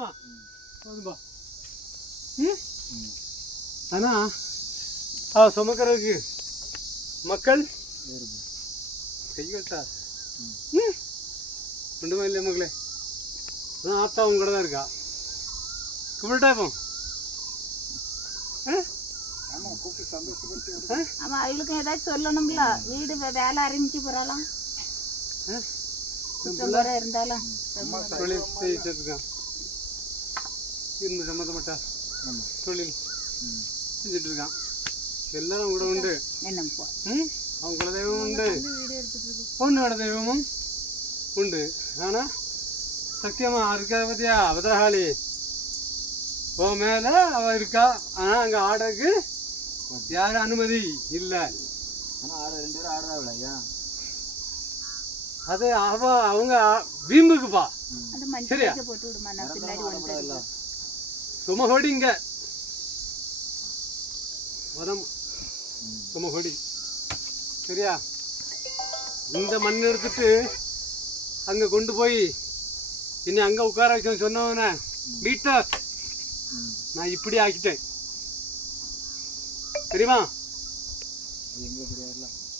போதுமா போதும்பா. ஆனால் சுமக்கிறதுக்கு மக்கள் கைகட்டா ஒன்றுமே இல்லையா மக்களே? அதான் ஆத்தா அவங்க கூட தான் இருக்கா. கும்பிட்டா இப்போ ஆமா, அவளுக்கும் ஏதாச்சும் சொல்லணும்ல. வீடு வேலை ஆரம்பிச்சு போறாளாம். இருந்தாலும் தொழில் செய்திருக்கான். இரும்பு சம்மந்தப்பட்ட தொழில் செஞ்சுட்டு இருக்கான். எல்லாரும் கூட உண்டு. அவங்க குல தெய்வம் உண்டு, பொண்ணோட தெய்வமும் உண்டு. ஆனா சத்தியமா இருக்கா பத்தியா பத்ரகாளி ஓ மேல அவ இருக்கா. ஆனா அங்க ஆடக்கு யாரும் அனுமதி இல்லை. அது அவங்க வீம்புக்குப்பா. சரியா சுமகொடிங்க சுமகொடி சரியா. இந்த மண் எடுத்துட்டு அங்க கொண்டு போய் இனி அங்க உட்கார வச்சோன்னு சொன்னவன வீட்டை நான் இப்படி ஆக்கிட்டேன் தெரியுமா?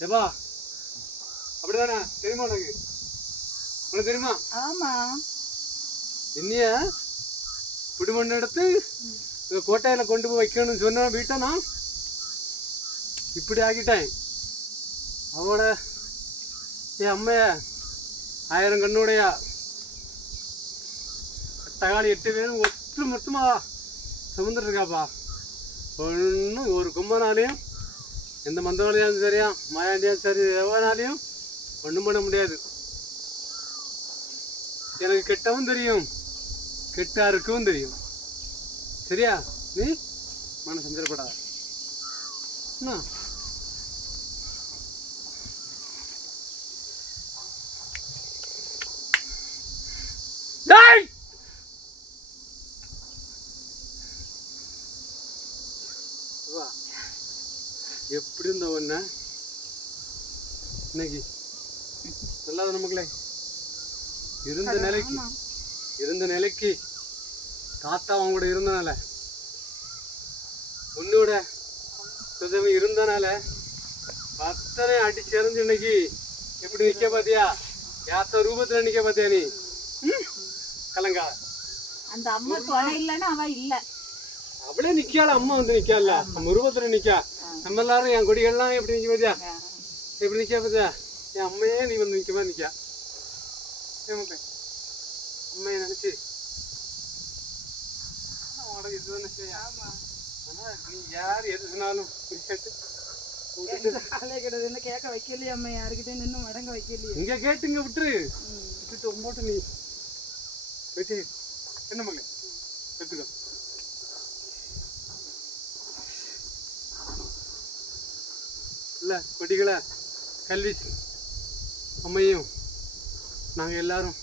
ஏப்பா அப்படிதானே? தெரியுமா உனக்கு? உனக்கு தெரியுமா? ஆமா. என்னைய குடிமண் எடுத்து கோட்டையில கொண்டு போய் வைக்கணும்னு சொன்ன வீட்டை நான் இப்படி ஆக்கிட்டேன். அவளோட என் அம்மைய 1000 கண்ணுடையா தகாளி 8 பேரும் ஒத்து மொத்தமா சுமந்துட்டு இருக்காப்பா. ஒன்றும் ஒரு கும்பனாலையும் எந்த மந்தவாளியாலும் சரியா மாயாண்டியாலும் சரி எவனாலையும் ஒன்றும் பண்ண முடியாது. எனக்கு கெட்டவும் தெரியும், கெட்டாருக்கவும் தெரியும். சரியா? நீ மன சஞ்சலப்படாத. என்ன எப்படி இருந்த ஒன்ன இன்னைக்கு நல்லா நமக்குள்ள இருந்த நிலைக்கு தாத்தா அவங்க கூட இருந்தனால உன்னோட உதவி இருந்தனால அத்தனை அடிச்சு எறிஞ்சு இன்னைக்கு எப்படி நிக்க பாத்தியா? யாத்த ரூபத்துல நிக்க பாத்தியா நீ? கலங்கா அந்த அம்மா துணை இல்லைன்னா அவ இல்ல. அவளே நிக்கால, அம்மா வந்து நிக்கல, நம்ம ரூபத்துல நிக்கா. நம்ம எல்லாரும் என் கொடிகள்லாம் எப்படி நிக்க பாத்தியா? எப்படி நிக்க பாத்தியா? என் அம்மையே நீ வந்து நிக்க மாதிரி நிக்கா. அம்மையை நினைச்சு இதுதானே செய்ய. ஆனா நீ யார் எது சொன்னாலும் கேட்க வைக்கலையே அம்மா, யாருக்கிட்டே நின்று மடங்க வைக்கலையே. இங்க கேட்டுங்க விட்டுட்டு போட்டு நீ போயிட்டு என்ன மகளே எடுத்துக்கோ. இல்லை கொடிகளை கல்வி அம்மையும் நாங்கள் எல்லாரும்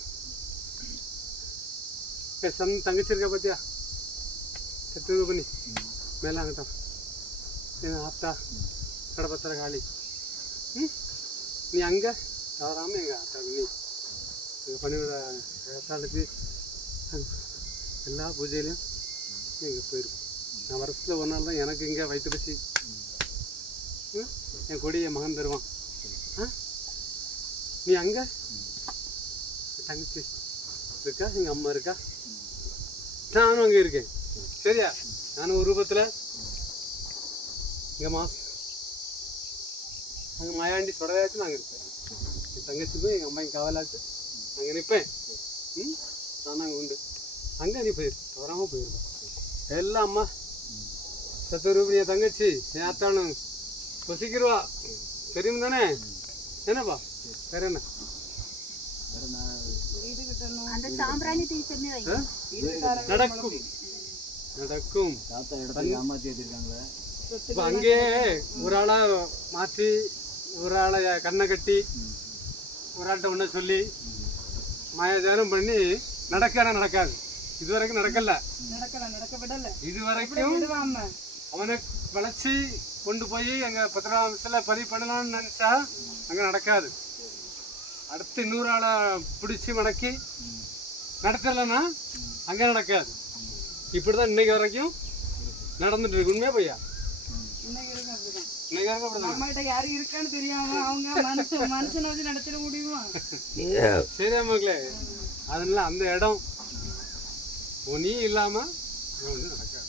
தங்கச்சி இருக்கா பார்த்தியா? செத்து பண்ணி மேலே ஆகட்டும். ஆத்தா கடப்பத்திர காளி நீ அங்கே தவறாமல் எங்கள் ஆத்தா நீ எங்கள் பண்ணிவிட ஆத்தாளுக்கு எல்லா பூஜையிலையும் இங்கே போயிருக்கும். நான் வருஷத்தில் ஒரு நாள் தான் எனக்கு இங்கே வயிற்று பசி என் கொடி என் மகன் தருவான். நீ அங்கே தங்கச்சி இருக்கா, எங்கள் அம்மா இருக்கா, நானும் அங்கே இருக்கேன். சரியா? நானும் ஒரு ரூபத்தில் இங்கே அங்கே மாயாண்டி சொடையாச்சும் நாங்கள் இருப்பேன். என் தங்கச்சிக்கும் எங்கள் அம்மாயும் காவலாச்சு அங்கே நிற்பேன். நான் அங்கே உண்டு. அங்கே நீ போயிரு, தவறாமல் போயிருப்பேன். எல்லாம் அம்மா சத்துரூபி என் தங்கச்சி என் அத்தானும் வசிக்கிறவா தெரியும் தானே? என்னப்பா வேற என்ன? நடக்கும் நடக்கும். இப்போ அங்கே ஒரு ஆளை மாற்றி ஒரு ஆளை கண்ணை கட்டி ஒரு ஆள்கிட்ட ஒன்று சொல்லி மாயாஜானம் பண்ணி நடக்காது. இது வரைக்கும் நடக்கல. இது வரைக்கும் அவனை வளைச்சி கொண்டு போய் எங்கள் பத்திராமத்தில் பதிவு பண்ணலாம்னு நினச்சா அங்கே நடக்காது. அடுத்து இன்னொரு ஆளை பிடிச்சி மடக்கி நடத்தலைன்னா அங்கே நடக்காது. இப்படி தான் இன்னைக்கு வரைக்கும் நடந்துட்டு இருக்கு. உண்மையா பையா? இன்னைக்கு வரைக்கும் அப்படிதான். இன்னைக்கு வரைக்கும் அப்படிதான். நம்மகிட்ட யாரும் இருக்கான்னு தெரியாம அவங்க மனுஷனை வச்சு நடத்திட முடியுமா? சரியா மக்களே? அதனால அந்த இடம் நீ இல்லாம ஒன்றும் நடக்காது.